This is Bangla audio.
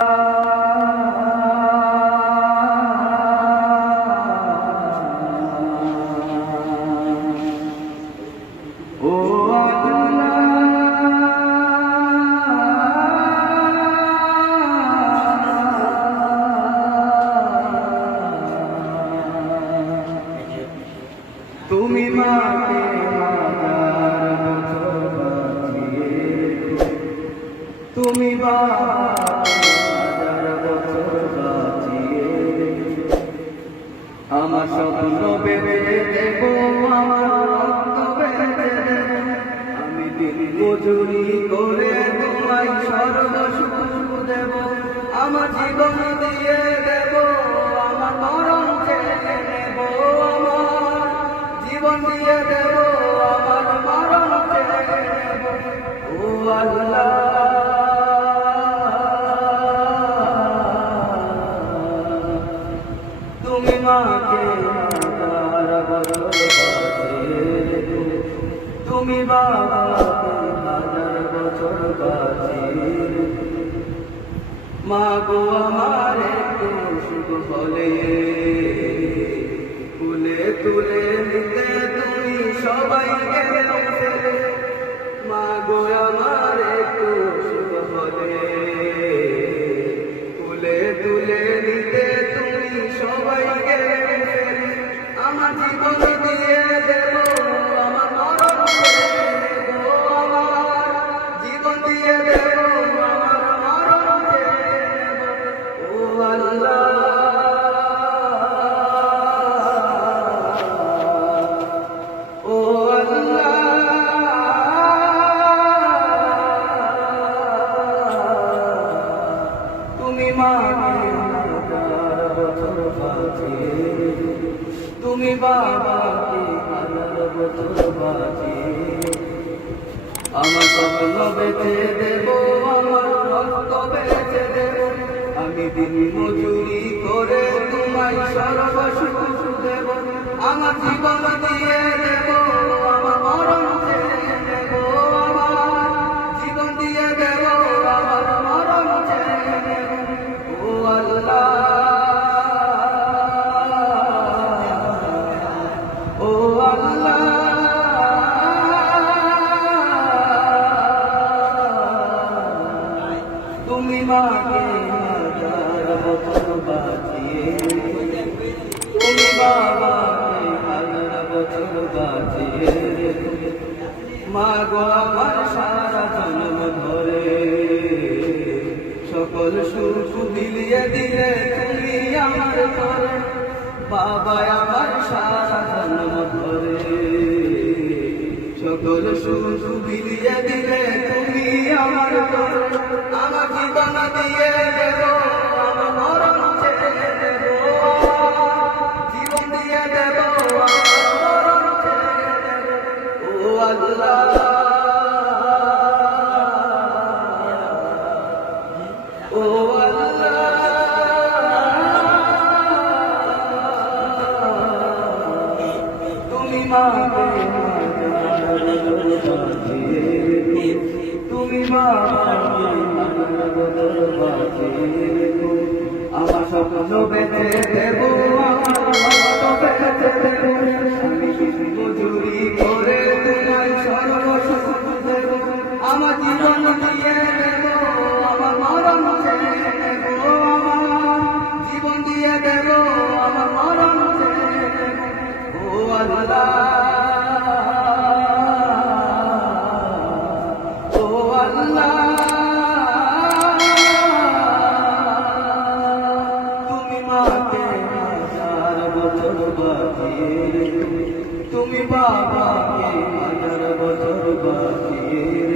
তুমি মাকে হাজার বছর বাঁচিয়ে, তুমি হাজার বছর বাঁচিয়ে, আমার স্বপ্ন বেঁধে দেব, আমার রক্ত বেঁধে দেব, আমি দিন মজুরি করে তোমায় সর্বসুখ দেব, আমার জীবন দিয়ে দেব, আমার মরণ চেয়ে নেব, জীবন দিয়ে দেব, আমার মরণ চেয়ে নেব। ও আল্লাহ, তুমি মাকে হাজার বছর বাঁচিয়ে, তুমি বাবাকে হাজার বছর বাঁচিয়ে, মা গো আমার একটু সুখ হলে তুলে তুলে নিতে তুমি সবাইকে ফেলে, মা গো আমার একটু সুখ হলে তুলে তুলে নিতে তুমি সবাইকে ফেলে, আমার জীবন দিয়ে দেব, আমার মরণ দেব, আমার জীবন দিয়ে দেব, আমার মরণ দেব। ও আল্লাহ, তুমি মাকে হাজার বছর বাঁচিয়ে, তুমি বাবাকে হাজার বছর বাঁচিয়ে, আমার স্বপ্ন বেঁচে দেব, আমার রক্ত বেঁচে দেব, আমি দিন মজুরি করে তোমায় সর্বসুখ দেব, আমার জীবন দিয়ে দেব, আমার মরণ চেয়ে দেব, আমার জীবন দিয়ে দেব, আমার মরণ চেয়ে দেব। ও আল্লাহ, ও আল্লাহ, তুমি মাকে হাজার বছর বাঁচিয়ে, তুমি বাবাকে হাজার বছর বাঁচিয়ে, মা গো আমার সারা জন্ম ধরে সকল সুখ বিলিয়ে দিলে তুমি আমার ঘরে, বাবা আমার সারা জন্ম ধরে সকল সুখ বিলিয়ে দিলে তুমি আমার ঘরে, আমার জীবন দিয়ে দেব, আমার মরণ চেয়ে দেব, জীবন দিয়ে দেব, আমার মরণ চেয়ে দেব। ও আল্লাহ, ও আল্লাহ, তুমি মাকে হাজার বছর বাঁচিয়ে, তুমি বাবাকে হাজার বছর বাঁচিয়ে, আমার স্বপ্ন বেঁচে দেব, আমার রক্ত বেঁচে দেব, আমি মজুরি করে তোমায় সর্বসুখ দেব, আমার জীবন দিয়ে দেব, আমার মরণ চেয়ে নেব, আমার জীবন দিয়ে দেব, আমার মরণ চেয়ে নেব। ও আল্লাহ, ও আল্লাহ, তুমি মাকে হাজার বছর বাঁচিয়ে, তুমি বাবাকে হাজার বছর বাঁচিয়ে,